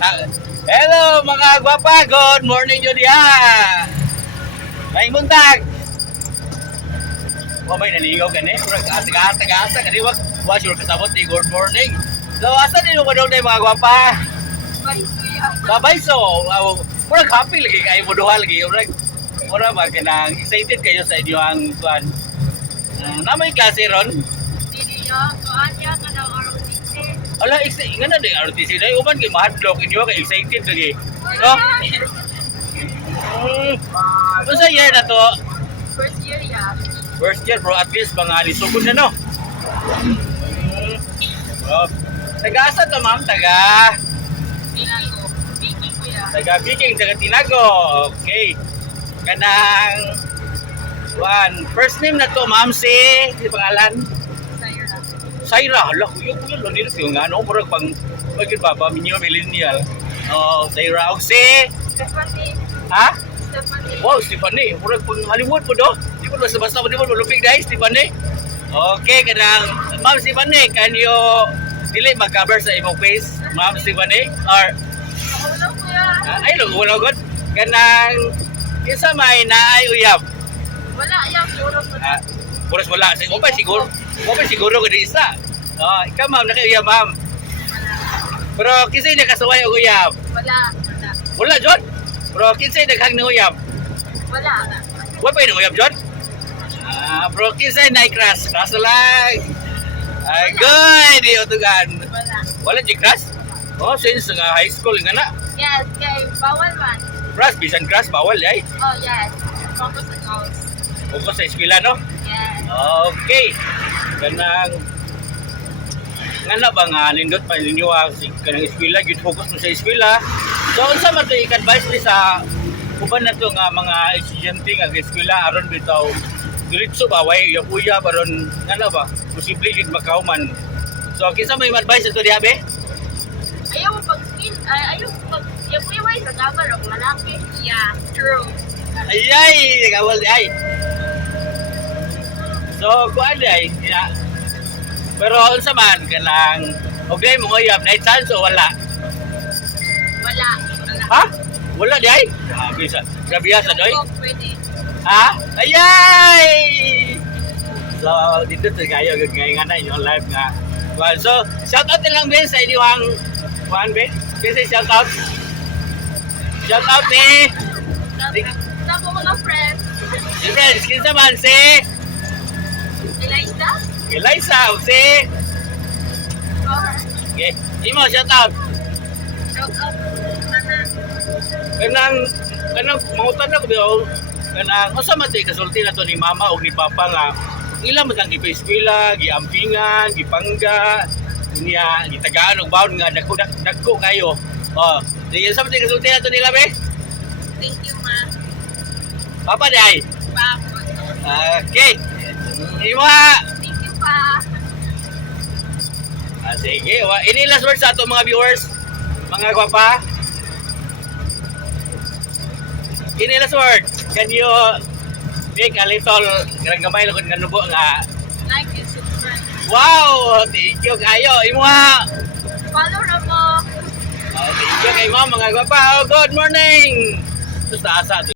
Hello mga gwapa, good morning yun diha. May buntag. O may naligaw ka ni, taga-asa ka ni, wag sure kasabot ni good morning. So asa din mo daw mga gwapa? Babay so, murag happy lagi kayo mo duha lagi, murag ba kanang excited kayo sa inyo ang kuan. Namay klase ron? Ala, nga na din RTC dahil uman kayo mahadlok inyo kayo excited lagi. No? Ano sa year na to? First year, yeah. First year bro, at least mga lisugod na no? Taga-asa to ma'am? Tinago. Baking ko yan. Taga-Biking, taga-Tinago. Okay. Kanang first name na to ma'am si pangalan? Sayra. Sayra, hala, kuya, nandito yung ano, murag pang, bagit ba, millennial. Sayra, og si, Stephanie. ha? Stephanie. Wow, Stephanie, murag pang Hollywood po do. Di po basta-basta po, di po malupig dahil, Stephanie. Okay, kanang, ma'am Stephanie, can you, dili mag-cover sa imong face, ma'am Stephanie? Or, Wala ko yan. ay, wala good. Kanang, isa may naay uyab. Wala yan. Puro ko na. Puras wala, siguro ka di isa. Ikaw ma'am, nakiuyab ma'am. Pero kinsay nakasuway og uyab? Wala. Wala, John. Pero kinsay naghang ng uyab? Wala. Wala pa yung uyab, John? Bro, kinsay na i-crush? Crush na lang. Ay, good. Di utugan. Wala. Wala di crush? Since nga high school nga na. Yes, kay bawal man. Crush, bisan crush, bawal ay. Oh, yes. Focus on goals. Focus sa eskwela, no? Yes. Okay. Ganang nga na ba nga nindot pa ninyo kanang eskwela, gyud focus mo sa eskwela. So unsa man to i-advise ni sa uban na to nga mga estudyante nga eskwela aron bitaw diretso ba way uya baron nga na ba posible gyud makauman. So kinsa may advice to diha be? Ayaw mo pag-skin. Ayaw mo pag-iway sa gabar o malaki. Yeah, true. Ayay, kawal ay. So kuan ay pero unsa man kanang okay mo uyab na chance o wala? Wala. Ha? Wala di ay? Grabe sa doy. Oh, pwede. Ha? Ayay! So, dito sa kayo, ngayon na yung live nga. Well, so, shout out na lang Ben sa inyong kuhan Ben. Ben say shout out. Shout out ni Sa mga friends. friends, kinsa man si Eliza. Eliza o si Or okay. Imo shout out. shout out. Sana. Kanang mangutan na ko biyo. Kanang unsa man tay kasulti na to ni mama o ni papa nga ila man ang gipa-eskwela, giampingan, gipangga, niya gitagaan og baon nga dagko kayo. Di unsa man tay kasulti na to nila be? Thank you, ma. Papa day. Bakit? Okay. Imo ha. Thank you, pa. Sige, ini last word sa ato mga viewers. Mga gwapa. Ini last word. Can you make a little gamay lang nga nubo nga Like and subscribe. wow, thank you kayo. Imo ha. Follow na mo. Thank you kay mga gwapa. Good morning. Asa